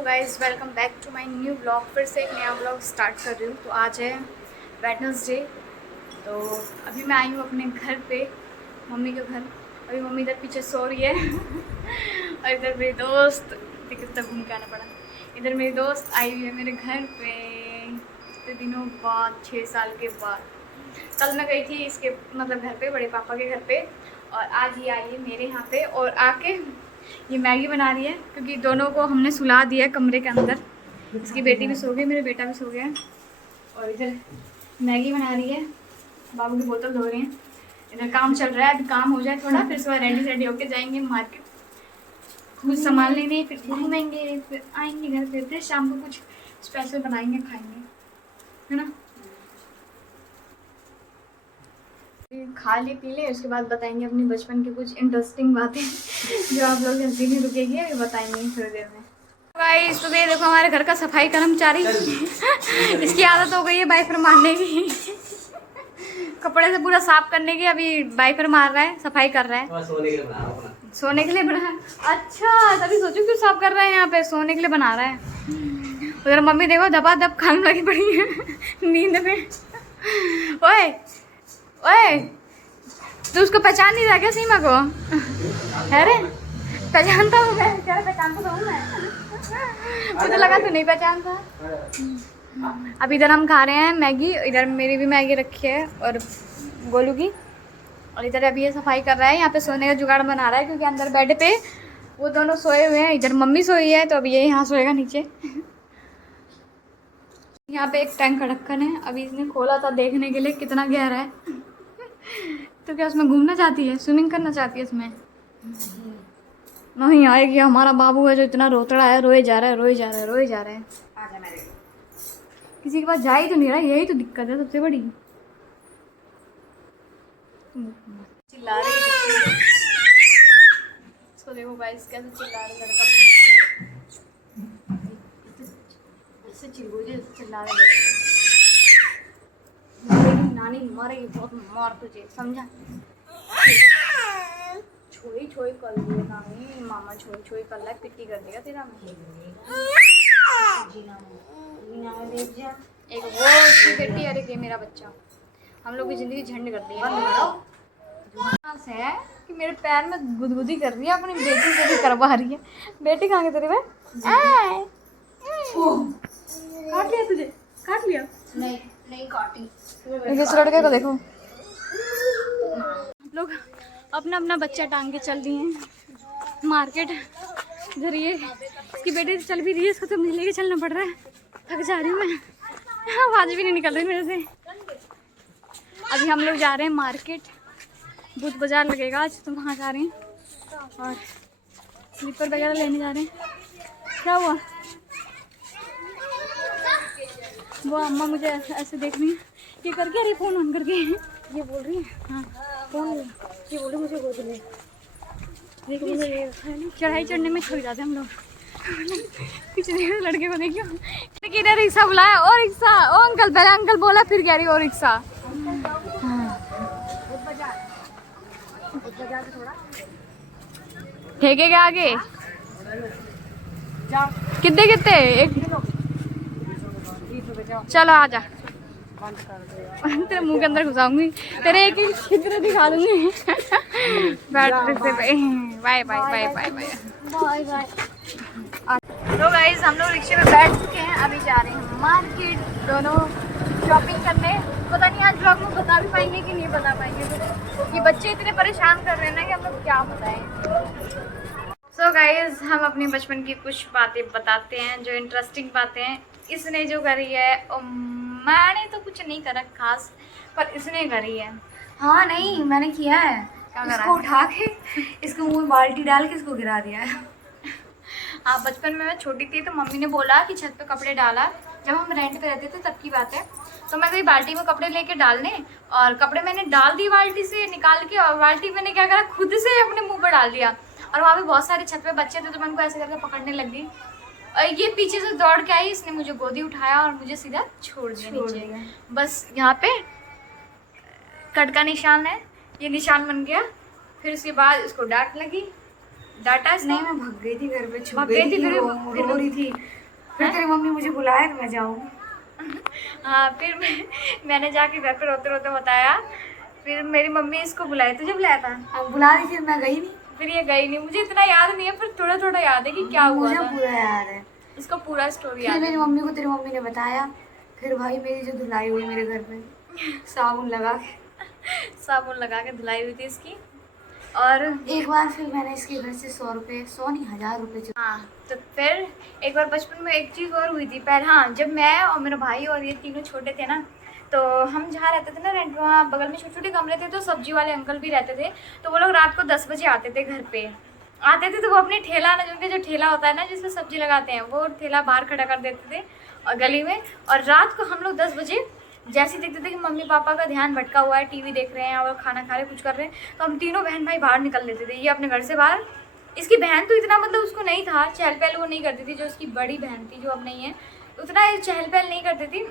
Hello guys, welcome back to my new blog. फिर से एक नया ब्लॉग स्टार्ट कर रही हूँ। तो आज है वेडनेसडे। तो अभी मैं आई हूँ अपने घर पे, मम्मी के घर। अभी मम्मी इधर पीछे सो रही है और इधर मेरी दोस्त, कितना घूम के आना पड़ा। इधर मेरी दोस्त आई हुई है मेरे घर पे इतने दिनों बाद, 6 साल के बाद। कल मैं गई थी इसके मतलब घर पे, बड़े पापा के घर पे, और आज ये आई है मेरे यहाँ पे। और आके ये मैगी बना रही है क्योंकि दोनों को हमने सुला दिया है कमरे के अंदर। इसकी बेटी भी सो गई, मेरा बेटा भी सो गया है। और इधर मैगी बना रही है, बाबू की बोतल धो रही हैं। इधर काम चल रहा है, अभी काम हो जाए थोड़ा, फिर सुबह रेडी होके जाएंगे मार्केट कुछ सामान लेने, फिर घूमेंगे, फिर आएंगे घर पे, फिर शाम को कुछ स्पेशल बनाएंगे, खाएंगे, है ना। खा ले पी ले, उसके बाद बताएंगे अपनी बचपन की कुछ इंटरेस्टिंग बातें जो आप लोग हंसी नहीं रुकेगी, बताएंगे थोड़ी देर में। गाइस, तो ये देखो हमारे घर का सफाई कर्मचारी इसकी आदत हो गई है वाइपर मारने की कपड़े से पूरा साफ करने की। अभी वाइपर मार रहा है, सफाई कर रहा है। सोने के लिए बना है। अच्छा, तभी सोचो क्यों साफ कर रहा है, यहाँ पे सोने के लिए बना रहा है। उधर मम्मी देखो दबा दब खाने लगी पड़ी है नींद में। ओए ओए, तू उसको पहचान नहीं रहा क्या, सीमा को? अरे पहचानता हूँ मैं, क्या पहचानता तो हूँ मैं, मुझे लगा तू नहीं पहचानता। अब इधर हम खा रहे हैं मैगी, इधर मेरी भी मैगी रखी है और गोलू की। और इधर अभी ये सफाई कर रहा है, यहाँ पे सोने का जुगाड़ बना रहा है क्योंकि अंदर बेड पे वो दोनों सोए हुए हैं। इधर मम्मी सोई है तो अभी ये यहाँ सोएगा नीचे। यहाँ पे एक टैंक का ढक्कन है, अभी इसने खोला था देखने के लिए कितना गहरा है। तो क्या उसमें घूमना चाहती है, स्विमिंग करना चाहती है इसमें? नहीं आएगी। हमारा बाबू है जो इतना रोतड़ा है, रोए जा रहा है, रोए जा रहा है, रोए जा रहा है। किसी के पास जा ही तो नहीं रहा, यही तो दिक्कत है सबसे बड़ी। चिल्ला रही है इसको, देखो गाइस कैसे चिल्ला रहा है लड़का, ऐसे चिल्ला रहे। नानी मारेगी बहुत, मार तुझे, समझा? छोई छोई कर दिया नानी, मामा छोई छोई कर ला, पिट्टी कर देगा तेरा मैं। एक वो उसकी बेटी, अरे ये मेरा बच्चा, हम लोग की जिंदगी झंड कर दी है। से है कि मेरे पैर में गुदगुदी कर रही है, अपनी बेटी से भी करवा रही है। बेटी कहाँ गई तेरी? वे काट लिया तुझे, काट लिया? नहीं नहीं काटी। इस लड़के को देखो, लोग अपना अपना बच्चा टांग के चल रही हैं मार्केट। इधर ये इसकी बेटी चल भी रही है, इसको तो मुझे लेके चलना पड़ रहा है, थक जा रही हूँ मैं, आवाज़ भी नहीं निकल रही मेरे से। अभी हम लोग जा रहे हैं मार्केट, बुध बाजार लगेगा आज, तो वहाँ जा रहे हैं और स्लीपर वगैरह लेने जा रहे हैं। क्या हुआ? वो अम्मा मुझे ऐसे देख रही है, ये करके, अरे फ़ोन ऑन करके ये बोल रही है, हाँ फ़ोन, ये बोल रही मुझे गोद ले। देखो मुझे चढ़ाई चढ़ने में थक जाते हम लोग। पिछले लड़के को देखियो, किधर रिक्शा बुलाया, और रिक्शा, ओ अंकल, पहले अंकल बोला फिर कह रही और रिक्शा। ठेके के आगे कितने कितने? एक चलो आजा, तेरे मुंह के अंदर घुसाऊंगी, तेरे एक एक छिद्र दिखा दूंगी। बैठ से bye bye bye bye bye bye. तो गाइस, हम लोग रिक्शे में बैठ चुके हैं, अभी जा रहे हैं मार्केट दोनों शॉपिंग करने। पता नहीं आज ब्लॉग में बता भी पाएंगे कि नहीं बता पाएंगे, ये बच्चे इतने परेशान कर रहे हैं ना कि हम लोग क्या बताएं। सो गाइस, हम अपने बचपन की कुछ बातें बताते हैं, जो इंटरेस्टिंग बातें हैं। इसने जो करी है, मैंने तो कुछ नहीं करा खास, पर इसने करी है। हाँ नहीं, मैंने किया है। इसको उठा के इसको मुंह में बाल्टी डाल के इसको गिरा दिया है। हाँ, बचपन में मैं छोटी थी तो मम्मी ने बोला कि छत पे कपड़े डाला, जब हम रेंट पे रहते थे तब की बात है। तो मैं गई बाल्टी में कपड़े लेके डालने, और कपड़े मैंने डाल दी बाल्टी से निकाल के, और बाल्टी मैंने क्या करा, खुद से अपने मुँह पर डाल दिया। और वहाँ पे बहुत सारे छत पे बच्चे थे तो मैं उनको ऐसे करके पकड़ने लग गई, और ये पीछे से दौड़ के आई, इसने मुझे गोदी उठाया और मुझे सीधा छोड़ दिया नीचे। बस यहाँ पे कट का निशान है, ये निशान बन गया। फिर उसके बाद इसको डांट लगी, डांटा इसने? नहीं, मैं भाग गई थी घर पे, भाग गई थी, फिर रो रही थी। फिर तेरी मम्मी मुझे बुलाया तो मैं जाऊँ। हाँ, फिर मैंने जाके घर पे रोते रोते बताया, फिर मेरी मम्मी इसको बुलाई। तुझे बुलाया था? अब बुला रही थी, मैं गई नहीं। फिर ये गई नहीं। मुझे इतना याद नहीं है, फिर थोड़ा थोड़ा याद है कि क्या हुआ था। मुझे पूरा याद है, इसको पूरा स्टोरी फिर याद मेरी है। मम्मी को तेरी मम्मी ने बताया। फिर भाई मेरी जो धुलाई हुई मेरे घर पे साबुन लगा के, साबुन लगा के धुलाई हुई थी इसकी। और एक बार फिर मैंने इसके घर से 100 रुपये, 100 नहीं 1000 रुपये। हाँ, तो फिर एक बार बचपन में एक चीज़ और हुई थी पहले। हाँ, जब मैं और मेरा भाई और ये तीनों छोटे थे ना, तो हम जहाँ रहते थे ना रेंट, वहाँ बगल में छोटे छोटे कमरे थे, तो सब्जी वाले अंकल भी रहते थे। तो वो लोग रात को 10 बजे आते थे घर पे। आते थे तो वो अपनी ठेला ना, उनके जो ठेला होता है ना जिसमें सब्जी लगाते हैं, वो ठेला बाहर खड़ा कर देते थे और गली में। और रात को हम लोग 10 बजे जैसे देखते थे कि मम्मी पापा का ध्यान भटका हुआ है, टीवी देख रहे हैं और खाना खा रहे, कुछ कर रहे हैं, तो हम तीनों बहन भाई बाहर निकल लेते थे। ये अपने घर से बाहर। इसकी बहन तो इतना मतलब उसको नहीं था, चहल पहल वो नहीं करती थी। जो उसकी बड़ी बहन थी, जो अब नहीं है, उतना चहल पहल नहीं करती थी,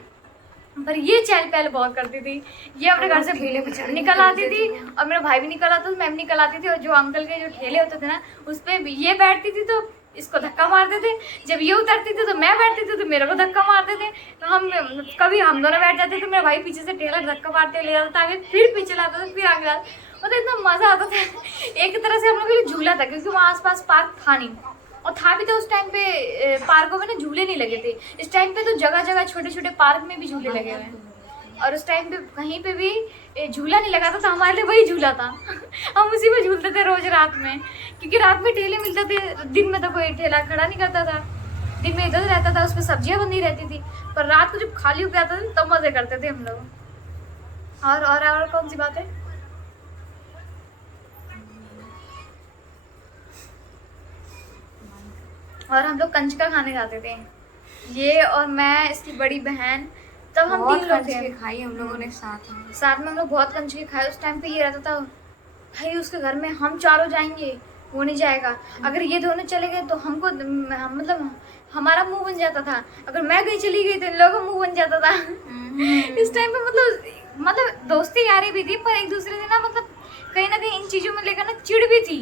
पर ये चहल पहल बहुत करती थी। ये अपने घर से ठेले पे निकल आती थी और मेरा भाई भी निकल आता था, मैं भी निकल आती थी। और जो अंकल के जो ठेले होते थे ना, उस पर ये बैठती थी तो इसको धक्का मारते थे। जब ये उतरती थी तो मैं बैठती थी तो मेरे को धक्का मारते थे। तो हम कभी हम दोनों बैठ जाते थे, मेरा भाई पीछे से ठेला धक्का मारते ले जाता था आगे, फिर पीछे लाता था, फिर आगे लाता। मतलब इतना मज़ा आता था। एक तरह से हम लोग के लिए झूला था, क्योंकि वहाँ आसपास पार्क था नहीं, और था भी तो उस टाइम पे पार्कों में ना झूले नहीं लगे थे। इस टाइम पे तो जगह जगह छोटे छोटे पार्क में भी झूले लगे हुए हैं, और उस टाइम पे कहीं पे भी झूला नहीं लगा था, तो हमारे लिए वही झूला था। हम उसी में झूलते थे रोज रात में, क्योंकि रात में ठेले मिलते थे, दिन में तो कोई ठेला खड़ा नहीं करता था। दिन में इधर रहता था, उस पर सब्जियाँ बंधी रहती थी, पर रात को जब खाली हो जाता था तब मज़े करते थे हम लोग। और कौन सी बात है? और हम लोग कंचका खाने जाते थे, ये और मैं, इसकी बड़ी बहन। तब हम 3 लोग थे। खाई हम लोगों ने साथ में हम लोग बहुत कंचके खाए। उस टाइम पे ये रहता था भाई उसके घर में हम चारों जाएंगे, वो नहीं जाएगा। अगर ये दोनों चले गए तो हमको मतलब हमारा मुंह बन जाता था। अगर मैं कहीं चली गई तो इन लोगों का मुंह बन जाता था। इस टाइम पे मतलब दोस्ती यारी भी थी, पर एक दूसरे से ना मतलब कहीं ना कहीं इन चीज़ों में लेकर ना चिढ़ भी थी।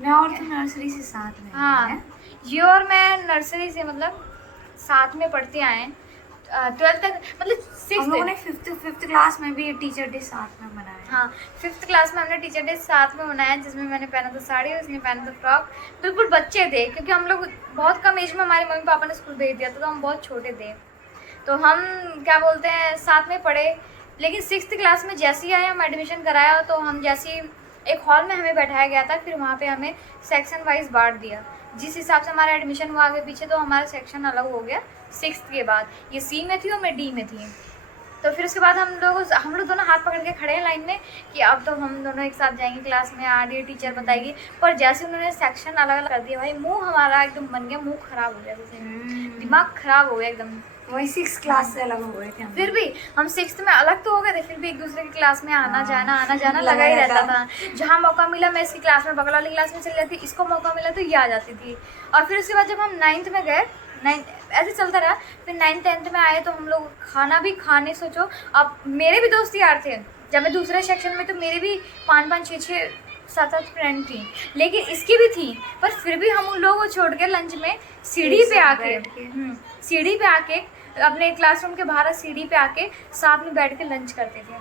मैं और तुम नर्सरी से साथ में। हाँ, ये और मैं नर्सरी से मतलब साथ में पढ़ते आए हैं, 12th तक, मतलब 6th। हम लोगों ने 5th क्लास में भी टीचर डे साथ में मनाया। हाँ, 5th क्लास में हमने टीचर डे साथ में मनाया, जिसमें मैंने पहना था साड़ी और उसने पहना था फ्रॉक। बिल्कुल बच्चे थे, क्योंकि हम लोग बहुत कम एज में हमारे मम्मी पापा ने स्कूल भेज दिया था, तो हम बहुत छोटे थे। तो हम क्या बोलते हैं साथ में पढ़े। लेकिन 6th क्लास में जैसे ही आए, हम एडमिशन कराया, तो हम जैसे ही एक हॉल में हमें बैठाया गया था, फिर वहाँ पे हमें सेक्शन वाइज बांट दिया। जिस हिसाब से हमारा एडमिशन हुआ आगे पीछे, तो हमारा सेक्शन अलग हो गया 6th के बाद। ये C में थी और मैं D में थी। तो फिर उसके बाद हम लोग दोनों हाथ पकड़ के खड़े हैं लाइन में कि अब तो हम दोनों एक साथ जाएंगे क्लास में, आगे टीचर बताएगी। पर जैसे उन्होंने सेक्शन अलग अलग कर दिया, भाई मुंह हमारा एकदम बन गया, मुंह खराब हो गया, जैसे दिमाग खराब हो गया एकदम। वही 6th क्लास से अलग हो गए थे फिर भी हम 6th में अलग तो हो गए थे, फिर भी एक दूसरे की क्लास में आना जाना लगा ही रहता था। जहाँ मौका मिला मैं इसकी क्लास में, बगल वाली क्लास में चली जाती, इसको मौका मिला तो ये आ जाती थी। और फिर उसके बाद जब हम 9th में गए, 9th ऐसे चलता रहा। फिर 9th 10th में आए तो हम लोग खाना भी खाने, सोचो अब मेरे भी दोस्त यार थे। जब मैं दूसरे सेक्शन में, तो मेरे भी 5 6 7 फ्रेंड थी, लेकिन इसकी भी थी। पर फिर भी हम उन लोगों को छोड़ के लंच में सीढ़ी पे आके अपने क्लासरूम के बाहर सीढ़ी पे आके साथ में बैठ के लंच करते थे।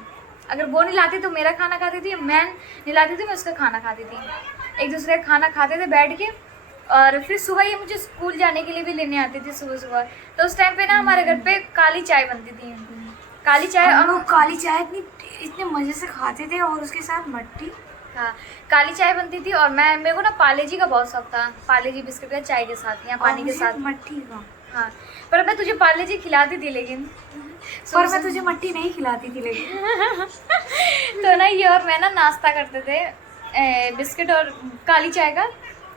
अगर वो नहीं लाती तो मेरा खाना खाती थी, मैं नहीं लाती थी मैं उसका खाना खाती थी। एक दूसरे का खाना खाते थे बैठ के। और फिर सुबह ये मुझे स्कूल जाने के लिए भी लेने आती थी सुबह। तो उस टाइम पे ना हमारे घर पे काली चाय बनती थी, काली चाय। और काली चाय इतने मज़े से खाते थे, और उसके साथ मट्टी। हाँ, काली चाय बनती थी। और मेरे को ना पार्ले जी का बहुत शौक था, पार्ले जी बिस्किट का चाय के साथ या पानी के साथ। मट्टी का। हाँ, पर मैं तुझे पार्ले जी खिलाती थी, लेकिन पर मैं तुझे मट्टी नहीं खिलाती थी लेकिन। तो ना ये और मैं ना नाश्ता करते थे बिस्किट और काली चाय का।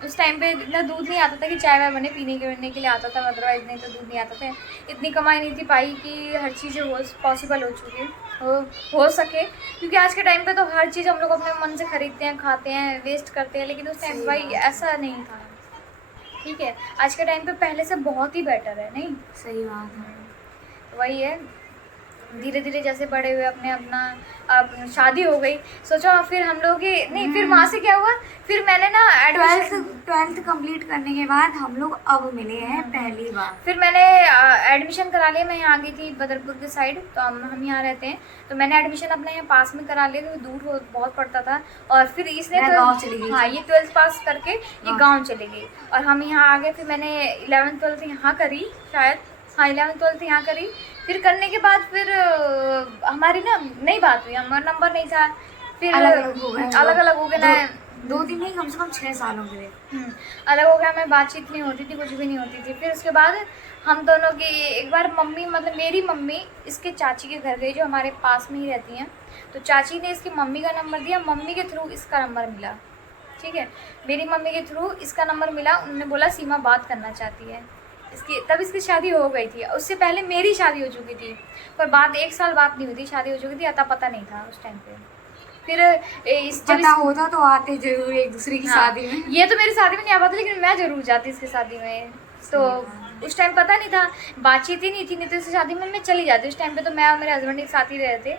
उस टाइम पे इतना दूध नहीं आता था कि चाय वाय बने, पीने के लिए आता था, अदरवाइज नहीं तो दूध नहीं आता था। इतनी कमाई नहीं थी पाई कि हर चीज़ पॉसिबल हो चुकी हो सके, क्योंकि आज के टाइम पे तो हर चीज़ हम लोग अपने मन से खरीदते हैं, खाते हैं, वेस्ट करते हैं। लेकिन उस टाइम भाई ऐसा नहीं था। ठीक है, आज के टाइम पे पहले से बहुत ही बेटर है, नहीं? सही बात है। वही है। धीरे धीरे जैसे बड़े हुए अपने अपना अब शादी हो गई, सोचो फिर हम लोग की नहीं, फिर वहाँ से क्या हुआ, फिर मैंने ना ट्वेल्थ कंप्लीट करने के बाद हम लोग अब मिले हैं पहली बार। फिर मैंने एडमिशन करा लिया। मैं यहाँ आ गई थी बदरपुर के साइड, तो हम यहाँ रहते हैं, तो मैंने एडमिशन अपने यहाँ पास में करा लिया, क्योंकि दूर बहुत पड़ता था। और फिर इसने गाँव चली गई। हाँ, ये 12th पास करके ये गाँव चली गई और हम यहाँ आ गए। फिर मैंने 11th 12th यहाँ करी शायद, हाँ 11th 12th यहाँ करी। फिर करने के बाद फिर हमारी ना नई बात हुई, हमारा नंबर नहीं था, फिर अलग अलग हो गए ना, 2 दिन नहीं कम से कम 6 साल हो गए। अलग हो गया, मैं बातचीत नहीं होती थी, कुछ भी नहीं होती थी। फिर उसके बाद हम दोनों की एक बार मम्मी, मतलब मेरी मम्मी इसके चाची के घर गई, जो हमारे पास में ही रहती हैं, तो चाची ने इसकी मम्मी का नंबर दिया, मम्मी के थ्रू इसका नंबर मिला, ठीक है। मेरी मम्मी के थ्रू इसका नंबर मिला, उन्होंने बोला सीमा बात करना चाहती है इसकी, तब इसकी शादी हो गई थी। उससे पहले मेरी शादी हो चुकी थी, पर बाद 1 साल बात नहीं हुई थी, शादी हो चुकी थी, अता पता नहीं था उस टाइम पे। फिर पता होता तो आते जरूर एक दूसरे की शादी में। ये तो मेरी शादी में नहीं आ पाता, लेकिन मैं जरूर जाती इसकी शादी में। तो उस टाइम पता नहीं था, बातचीत ही नहीं थी, नहीं तो इसकी शादी में मैं चली जाती। उस टाइम पे तो मैं और मेरे हस्बैंड एक साथ ही रहे थे,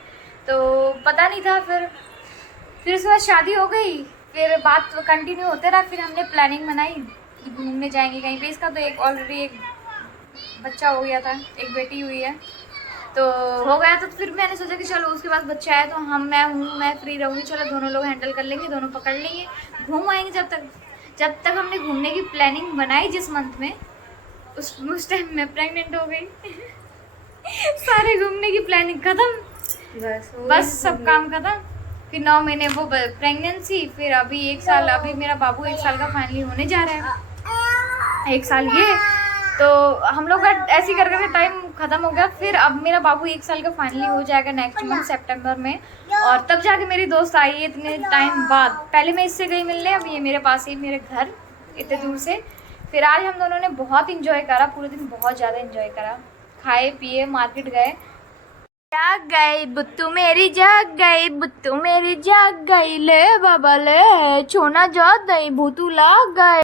तो पता नहीं था। फिर उसके बाद शादी हो गई, फिर बात कंटिन्यू होते रहा। फिर हमने प्लानिंग बनाई कि घूमने जाएंगे कहीं पे। इसका तो एक ऑलरेडी एक बच्चा हो गया था, एक बेटी हुई है, तो हो गया। तो फिर मैंने सोचा कि चलो उसके बाद बच्चा है तो मैं फ्री रहूँगी, चलो दोनों लोग हैंडल कर लेंगे, दोनों पकड़ लेंगे, घूम आएंगे। जब तक हमने घूमने की प्लानिंग बनाई जिस मंथ में, उस टाइम मैं प्रेग्नेंट हो गई। सारे घूमने की प्लानिंग खत्म, बस सब काम खत्म। फिर 9 महीने वो प्रेगनेंसी, फिर अभी 1 साल, अभी मेरा बाबू 1 साल का फाइनली होने जा रहा है, 1 साल ये। तो हम लोग का ऐसे ही करके टाइम ख़त्म हो गया। फिर अब मेरा बाबू 1 साल का फाइनली हो जाएगा नेक्स्ट मंथ सितंबर में, और तब जाके मेरी दोस्त आई है इतने टाइम बाद। पहले मैं इससे गई मिलने, अब ये मेरे पास ही, मेरे घर इतने दूर से। फिर आज हम दोनों ने बहुत इंजॉय करा, पूरे दिन बहुत ज़्यादा इंजॉय करा, खाए पिए, मार्केट गए। जाग गई बुत्तू मेरी, जाग गई बुत्तू मेरी, जाग गई ले बाबा ले, छोना जा दई भूतू लाग गए।